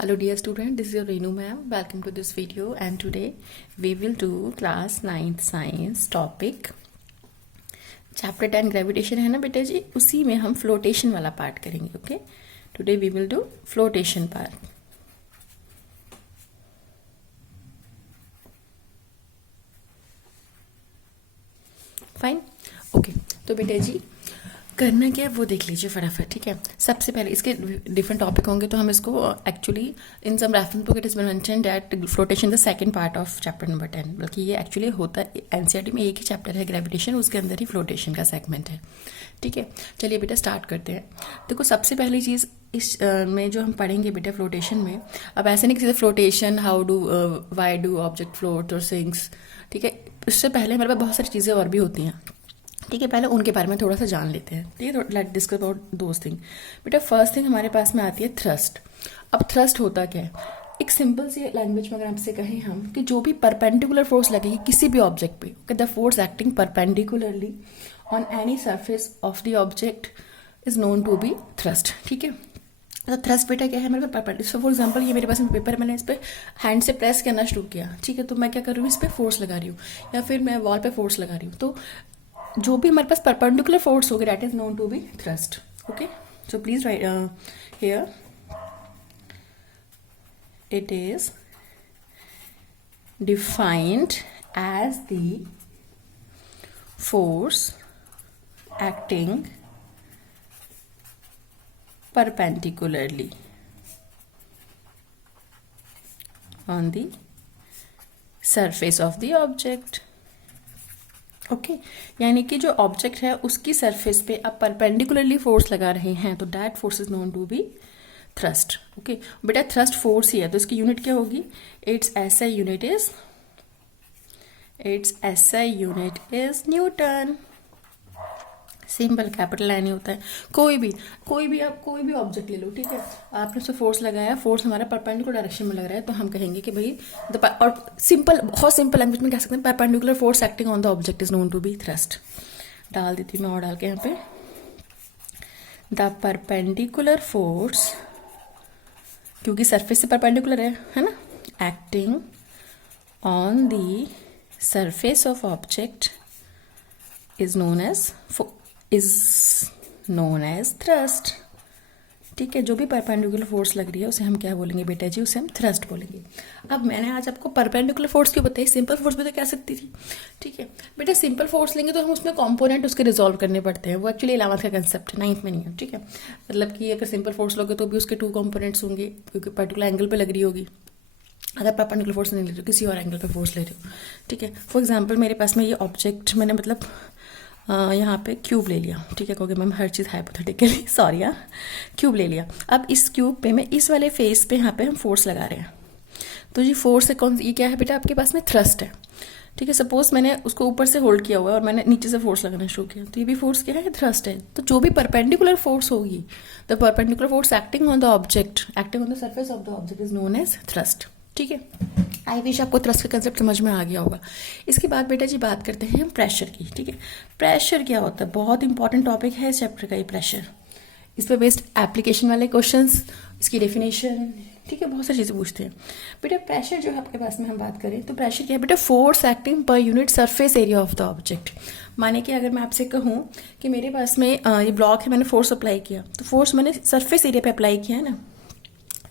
Hello dear student, this is your Renu ma'am. Welcome to this video and today we will do class 9th science topic chapter 10 gravitation है ना बेटा जी, उसी में हम flotation वाला part करेंगे. Okay, today we will do flotation part. Fine. Okay, तो बेटा जी करना क्या है वो देख लीजिए फटाफट. ठीक है, सबसे पहले इसके डिफरेंट टॉपिक होंगे तो हम इसको actually in some reference book it is mentioned that flotation the second part of chapter number 10. बल्कि ये एक्चुअली होता है एनसीईआरटी में एक ही चैप्टर है ग्रेविटेशन, उसके अंदर ही फ्लोटेशन का सेगमेंट है. ठीक है, चलिए बेटा स्टार्ट करते हैं. देखो सबसे पहली चीज़ इस में जो हम पढ़ेंगे बेटा फ्लोटेशन में, अब ऐसे नहीं कि flotation how do why do object float और सिंक्स. ठीक है, इससे पहले हमारे पास बहुत सारी चीज़ें और भी होती हैं. ठीक है, पहले उनके बारे में थोड़ा सा जान लेते हैं. ठीक है, let discuss about those thing. बेटा फर्स्ट थिंग हमारे पास में आती है थ्रस्ट. अब थ्रस्ट होता क्या है? एक सिंपल सी लैंग्वेज में अगर आपसे कहें हम कि जो भी परपेंडिकुलर फोर्स लगेगी किसी भी ऑब्जेक्ट पे, the force acting perpendicularly on any surface of the object is known to be thrust. ठीक है, तो थ्रस्ट बेटा क्या है हमारे पास परपेंडिकुलर. फॉर एग्जांपल ये मेरे पास में पेपर, मैंने इस पर हैंड से प्रेस करना शुरू किया. ठीक है, तो मैं क्या कर रही हूँ, इस पर फोर्स लगा रही हूँ या फिर मैं वॉल पे फोर्स लगा रही हूँ. तो जो भी हमारे पास परपेंडिकुलर फोर्स होगी that is known to be thrust. Okay, so please write here it is defined as the force acting perpendicularly on the surface of the object. Okay, यानी कि जो ऑब्जेक्ट है उसकी सरफेस पे आप परपेंडिकुलरली फोर्स लगा रहे हैं तो that force is known to be thrust. Okay बेटा, थ्रस्ट फोर्स ही है तो इसकी यूनिट क्या होगी? It's SI unit is newton. Simple, capital N ही होता है. कोई भी आप कोई भी ऑब्जेक्ट ले लो. ठीक है, आपने उसे फोर्स लगाया, फोर्स हमारा परपेंडिकुलर डायरेक्शन में लग रहा है तो हम कहेंगे कि भाई और सिंपल, बहुत सिंपल लैंग्वेज में कह सकते हैं perpendicular force acting on the object is known to be thrust. डाल देती हूँ मैं और डाल के यहाँ पे द परपेंडिकुलर फोर्स, क्योंकि सरफेस से परपेंडिकुलर है ना, acting on the surface of object is known as thrust. ठीक है, जो भी परपेंडिकुलर फोर्स लग रही है उसे हम क्या बोलेंगे बेटा जी? उसे हम थ्रस्ट बोलेंगे. अब मैंने आज आपको परपेंडिकुलर फोर्स क्यों बताई, सिंपल फोर्स भी तो कह सकती थी. ठीक है बेटा, सिंपल फोर्स लेंगे तो हम उसमें कंपोनेंट उसके रिजॉल्व करने पड़ते हैं. वो एक्चुअली 11th का कंसेप्ट है, 9th में नहीं है. ठीक है, मतलब कि अगर सिंपल फोर्स लोगे तो भी उसके 2 कंपोनेंट्स होंगे क्योंकि पर्टिकुलर एंगल पे लग रही होगी. अगर परपेंडिकुलर फोर्स नहीं ले रहे हो, किसी और एंगल पे फोर्स ले रहे हो. ठीक है, फॉर एग्जांपल मेरे पास में ये ऑब्जेक्ट, मैंने मतलब यहाँ पे क्यूब ले लिया. ठीक है, क्योंकि मैम हर चीज़ हाइपोथेटिकली, सॉरी हाँ, क्यूब ले लिया. अब इस क्यूब पे मैं इस वाले फेस पे यहाँ पे हम फोर्स लगा रहे हैं. तो जी फोर्स है कौन, ये क्या है बेटा? आपके पास में थ्रस्ट है. ठीक है, सपोज मैंने उसको ऊपर से होल्ड किया हुआ है और मैंने नीचे से फोर्स लगाना शुरू किया तो ये भी फोर्स क्या है? थ्रस्ट है. तो जो भी परपेंडिकुलर फोर्स होगी, the perpendicular force acting on the object, acting on the surface of the object is known as thrust. ठीक है, आई विश आपको थ्रस्ट का कंसेप्ट समझ में आ गया होगा. इसके बाद बेटा जी बात करते हैं हम प्रेशर की. ठीक है, प्रेशर क्या होता है? बहुत इंपॉर्टेंट टॉपिक है इस चैप्टर का ये प्रेशर. इस पर बेस्ड एप्लीकेशन वाले क्वेश्चंस, इसकी डेफिनेशन, ठीक है, बहुत सारी चीज़ें पूछते हैं. बेटा प्रेशर जो है आपके पास में हम बात करें तो प्रेशर क्या है बेटा? Force acting per unit surface area of the object. माने कि अगर मैं आपसे कहूँ कि मेरे पास में ये ब्लॉक है, मैंने फोर्स अप्लाई किया तो फोर्स मैंने सरफेस एरिया पे अप्लाई किया है ना.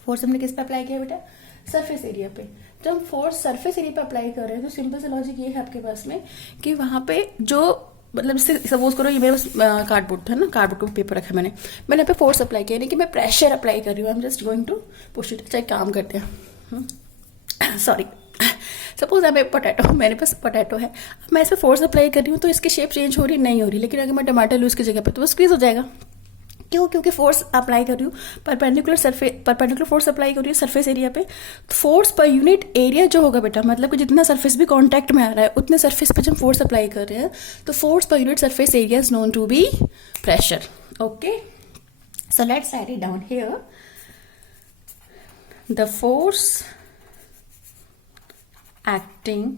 फोर्स हमने किस पे अप्लाई किया बेटा? सरफेस एरिया पे. जब हम फोर्स सरफेस एरिया पे अप्लाई कर रहे हैं तो सिंपल सा लॉजिक ये है आपके पास में कि वहां पे जो मतलब इससे सपोज करो ये मेरे पास कार्डबोर्ड था ना, कार्डबोर्ड पे पेपर रखा मैंने यहाँ पे फोर्स अप्लाई किया, नहीं कि मैं प्रेशर अप्लाई कर रही हूँ. I am just going to push it. चाहे काम करते हैं, सॉरी, सपोज अब पोटैटो, मेरे पास पोटैटो है, मैं इस पर फोर्स अप्लाई कर रही हूँ तो इसकी शेप चेंज हो रही नहीं हो रही. लेकिन अगर मैं टमाटर लूँ इसकी जगह पे तो वो स्क्वीज हो जाएगा. क्यों? क्योंकि फोर्स अप्लाई कर रही हूँ, परपेंडिकुलर फोर्स अप्लाई कर रही हूँ सरफेस एरिया पे. फोर्स पर यूनिट एरिया जो होगा बेटा, मतलब कि जितना सरफेस भी कांटेक्ट में आ रहा है उतने सरफेस पे जब फोर्स अप्लाई कर रहे हैं तो force per unit surface area is known to be pressure. Okay, so let's write it down here. The force acting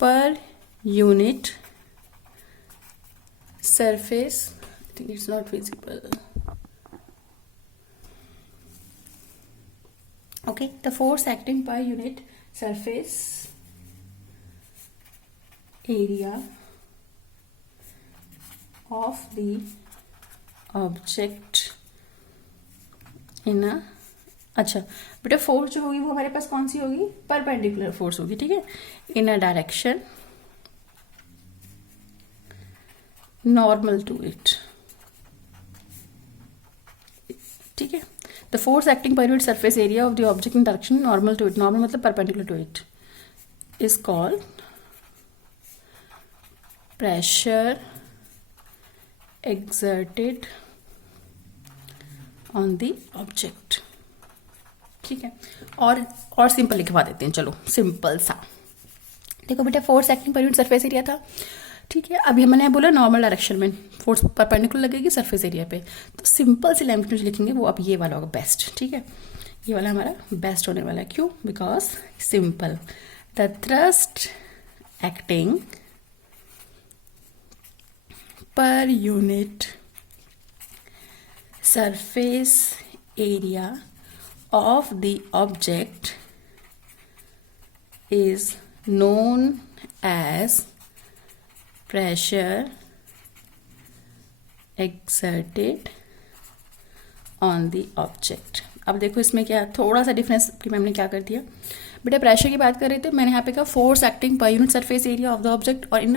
per unit surface, I think it's not visible. Okay, the force acting per unit surface area of the object in a, अच्छा बेटा force जो होगी वो हमारे पास कौन सी होगी, perpendicular force होगी, ठीक है, in a direction normal to it, ठीक है। The force acting per unit surface area of the object in direction normal to it, normal मतलब perpendicular to it, is called pressure exerted on the object, ठीक है। और simple लिखवा देते हैं, चलो सिंपल सा। देखो बेटा force acting per unit surface area था, ठीक है। अभी मैंने बोला नॉर्मल डायरेक्शन में फोर्स परपेंडिकुलर लगेगी सरफेस एरिया पे, तो सिंपल सी लैंग्वेज में जो लिखेंगे वो अब ये वाला होगा बेस्ट, ठीक है। ये वाला हमारा बेस्ट होने वाला है, क्यों, because simple, the thrust acting per unit surface area of the object is known as pressure exerted on the object। अब देखो इसमें क्या थोड़ा सा डिफरेंस कि मैम ने क्या कर दिया, बेटा प्रेशर की बात कर रहे थे, मैंने यहाँ पे कहा force acting per unit surface area of the object और in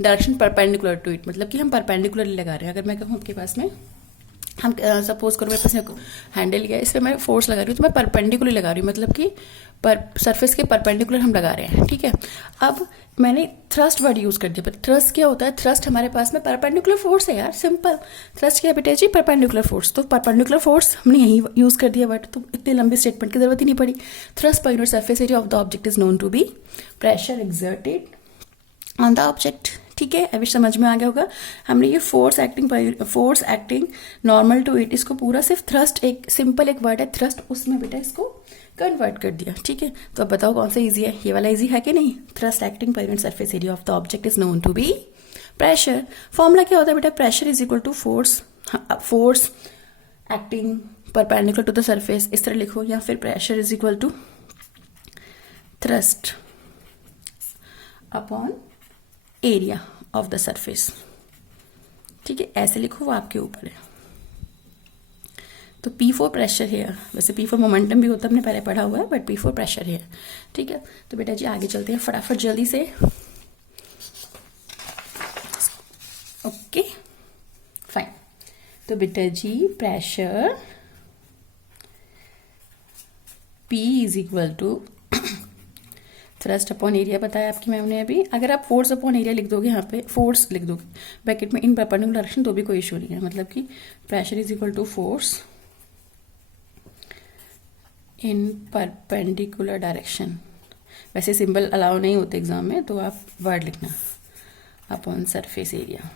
direction perpendicular to it, मतलब कि हम परपेंडिकुलरली लगा रहे हैं। अगर मैं कहूँ आपके पास में, हम सपोज करो मेरे पास हैंडल लिया, इस पर मैं फोर्स लगा रही हूँ तो मैं परपेंडिकुलर लगा रही हूँ, मतलब कि सरफेस के परपेंडिकुलर हम लगा रहे हैं, ठीक है। अब मैंने थ्रस्ट वर्ड यूज कर दिया, पर थ्रस्ट क्या होता है, थ्रस्ट हमारे पास में परपेंडिकुलर फोर्स है यार, सिंपल। थ्रस्ट क्या है बेटा जी, परपेंडिकुलर फोर्स, तो परपेंडिकुलर फोर्स हमने यही यूज कर दिया, बट तो इतनी लंबी स्टेटमेंट की जरूरत ही नहीं पड़ी। Thrust per unit surface area of the object is known to be pressure exerted on the object, ठीक है। अभी समझ में आ गया होगा, हमने ये force acting normal to it, इसको पूरा सिर्फ थ्रस्ट, एक सिंपल एक वर्ड है थ्रस्ट, उसमें बेटा इसको कन्वर्ट कर दिया, ठीक है। तो अब बताओ कौन सा इजी है, ये वाला इजी है कि नहीं। Thrust acting per unit surface area of the object is known to be pressure. Formula क्या होता है बेटा, pressure is equal to force acting perpendicular to the surface, इस तरह लिखो, या फिर pressure is equal to thrust upon area of the surface, ठीक है, ऐसे लिखो, वो आपके ऊपर है। तो P4 प्रेशर है, वैसे P4 मोमेंटम भी होता है, हमने पहले पढ़ा हुआ है, बट P4 प्रेशर है, ठीक है। तो बेटा जी आगे चलते हैं फटाफट जल्दी से, ओके फाइन। तो बेटा जी pressure P is equal to thrust upon area बताया आपकी मैम ने अभी। अगर आप फोर्स अपॉन एरिया लिख दोगे, यहाँ पे फोर्स लिख दोगे ब्रैकेट में इन परपेंडिकुलर डायरेक्शन, तो भी कोई इशू नहीं है, मतलब कि pressure is equal to force in perpendicular direction. वैसे सिंबल अलाउ नहीं होते एग्जाम में, तो आप वर्ड लिखना अपॉन सरफेस एरिया,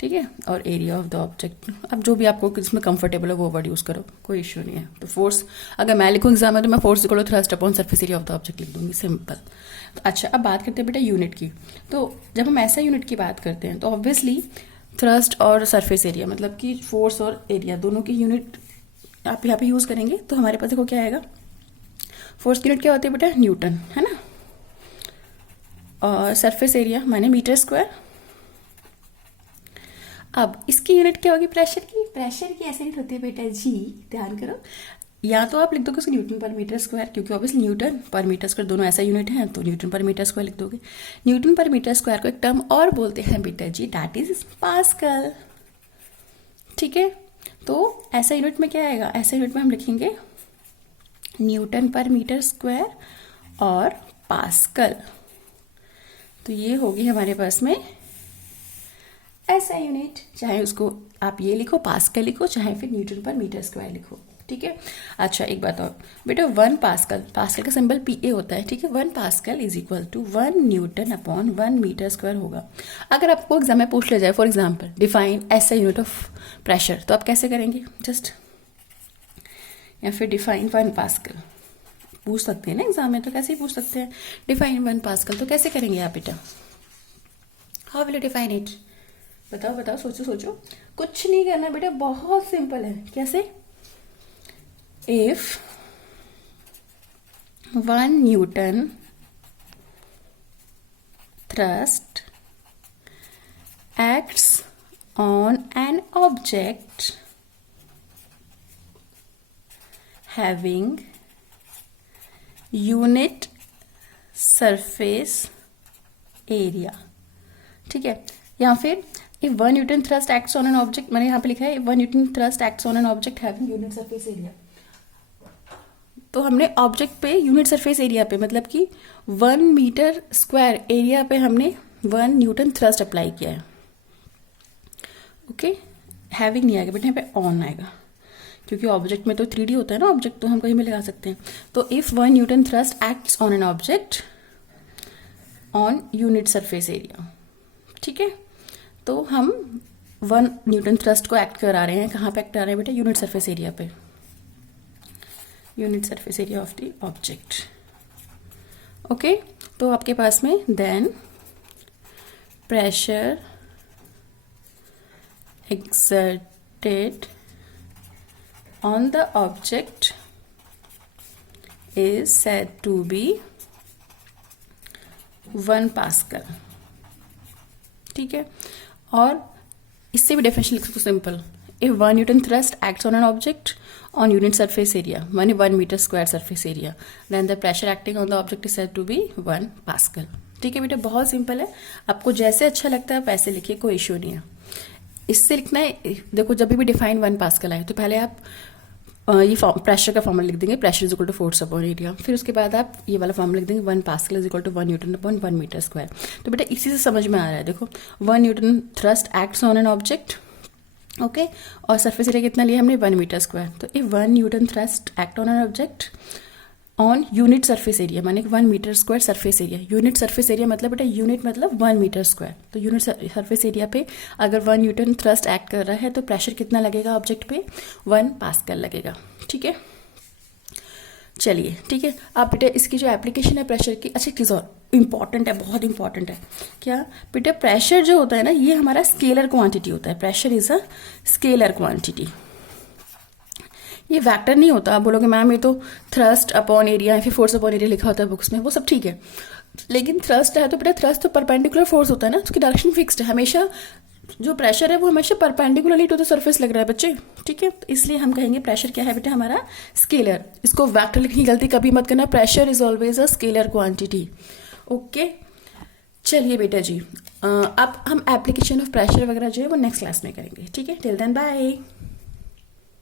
ठीक है, और एरिया ऑफ द ऑब्जेक्ट। अब जो भी आपको जिसमें कंफर्टेबल हो वो वर्ड यूज करो, कोई इशू नहीं है। तो फोर्स अगर मैं लिखूँ एग्जाम में, तो मैं force equal to thrust upon surface area of the object लिख दूंगी, सिंपल। तो अच्छा अब बात करते हैं बेटा यूनिट की। तो जब हम ऐसा यूनिट की बात करते हैं, तो ऑब्वियसली थ्रस्ट और सरफेस एरिया, मतलब कि फोर्स और एरिया दोनों की यूनिट आप यहाँ पे यूज करेंगे। तो हमारे पास देखो क्या आएगा, फोर्स की यूनिट क्या होती है बेटा, न्यूटन, है ना, और सरफेस एरिया माने मीटर स्क्वायर। अब इसकी यूनिट क्या होगी, प्रेशर की। प्रेशर की ऐसे यूनिट होती है बेटा जी, ध्यान करो, या तो आप लिख दोगे उसको न्यूटन पर मीटर स्क्वायर, क्योंकि ऑब्वियसली न्यूटन पर मीटर स्क्वायर दोनों ऐसा यूनिट है, तो न्यूटन पर मीटर स्क्वायर लिख दोगे। न्यूटन पर मीटर स्क्वायर को एक टर्म और बोलते हैं बेटा जी, दैट इज पास्कल, ठीक है। तो ऐसा यूनिट में क्या आएगा, ऐसा यूनिट में हम लिखेंगे न्यूटन पर मीटर स्क्वायर और पास्कल। तो ये होगी हमारे पास में ऐसा यूनिट, चाहे उसको आप ये लिखो पास्कल लिखो, चाहे फिर न्यूटन पर मीटर स्क्वायर लिखो, ठीक है। अच्छा एक बात और बेटा, 1 पास्कल, पास्कल का सिंबल PA होता है, ठीक है। 1 pascal is equal to 1 newton upon 1 metre square होगा। अगर आपको एग्जाम में पूछ ले जाए, फॉर एग्जाम्पल डिफाइन ऐसा यूनिट ऑफ प्रेशर, तो आप कैसे करेंगे, जस्ट या फिर डिफाइन 1 पास्कल पूछ सकते हैं ना एग्जाम में, तो कैसे ही पूछ सकते हैं डिफाइन 1 पास्कल, तो कैसे करेंगे आप बेटा, how will you define it, बताओ बताओ, सोचो सोचो, कुछ नहीं करना बेटा, बहुत सिंपल है। कैसे, if 1 Newton thrust acts on an object having unit surface area, ठीक है। या फिर if 1 Newton thrust acts on an object, मैंने यहाँ पे लिखा है if 1 Newton thrust acts on an object having unit surface area, तो हमने ऑब्जेक्ट पे यूनिट सरफेस एरिया पे मतलब कि 1 मीटर स्क्वायर एरिया पे हमने 1 न्यूटन थ्रस्ट अप्लाई किया है। ओके, हैविंग नहीं आएगा बेटा, यहाँ पे ऑन आएगा, क्योंकि ऑब्जेक्ट में तो 3D होता है ना ऑब्जेक्ट, तो हम कहीं भी लगा सकते हैं। तो if 1 newton thrust acts on an object on unit surface area, ठीक है। तो हम 1 न्यूटन थ्रस्ट को एक्ट करा रहे हैं, कहाँ पे एक्ट करा रहे हैं बेटा? यूनिट सरफेस एरिया पे, unit surface area of the object. Okay, तो आपके पास में then pressure exerted on the object is said to be 1 pascal, ठीक है। और इससे भी डेफिनेशन लिख सकते हो simple, if 1 newton thrust acts on an object on unit surface area, 1 meter square surface area, then the pressure acting on the object is said to be 1 pascal, ठीक है बेटा। बहुत सिंपल है, आपको जैसे अच्छा लगता है आप वैसे लिखिए, कोई इश्यू नहीं है। इससे लिखना है, देखो जब भी डिफाइन 1 पास्कल आए तो पहले आप ये प्रेशर का फॉर्मूला लिख देंगे, pressure is equal to force upon area, फिर उसके बाद आप ये वाला फॉर्मूला लिख देंगे 1 pascal is equal to 1 newton upon 1 metre square. तो बेटा इसी से समझ में आ रहा है, देखो 1 newton thrust acts on an object, okay, और सरफेस एरिया कितना लिया हमने? 1 मीटर स्क्वायर। तो if 1 newton thrust act on an object on unit surface area, माने 1 metre square surface area, unit surface area मतलब बेटा यूनिट मतलब 1 मीटर स्क्वायर, तो यूनिट सरफेस एरिया पे अगर 1 न्यूटन थ्रस्ट एक्ट कर रहा है तो प्रेशर कितना लगेगा ऑब्जेक्ट पे? 1 पास्कल लगेगा, ठीक है। चलिए ठीक है, आप बेटा इसकी जो एप्लीकेशन है प्रेशर की, अच्छा चीज़ और इंपॉर्टेंट है, बहुत इंपॉर्टेंट है, क्या बेटा? प्रेशर जो होता है ना ये हमारा स्केलर क्वांटिटी होता है, pressure is a scalar quantity, ये वेक्टर नहीं होता। आप बोलोगे मैम ये तो थ्रस्ट अपॉन एरिया या फिर फोर्स अपॉन एरिया लिखा होता है बुक्स में, वो सब ठीक है, लेकिन थ्रस्ट है तो बेटा थ्रस्ट तो परपेंडिकुलर फोर्स होता है ना, उसकी डायरेक्शन फिक्स्ड है हमेशा, जो प्रेशर है वो हमेशा परपेंडिकुलरली टू द सरफेस लग रहा है बच्चे, ठीक है। तो इसलिए हम कहेंगे प्रेशर क्या है बेटा? हमारा स्केलर। इसको वेक्टर लिखने की गलती कभी मत करना, pressure is always a scalar quantity, okay. चलिए बेटा जी, अब हम एप्लीकेशन ऑफ प्रेशर वगैरह जो है वो नेक्स्ट क्लास में करेंगे, ठीक है। Till then bye.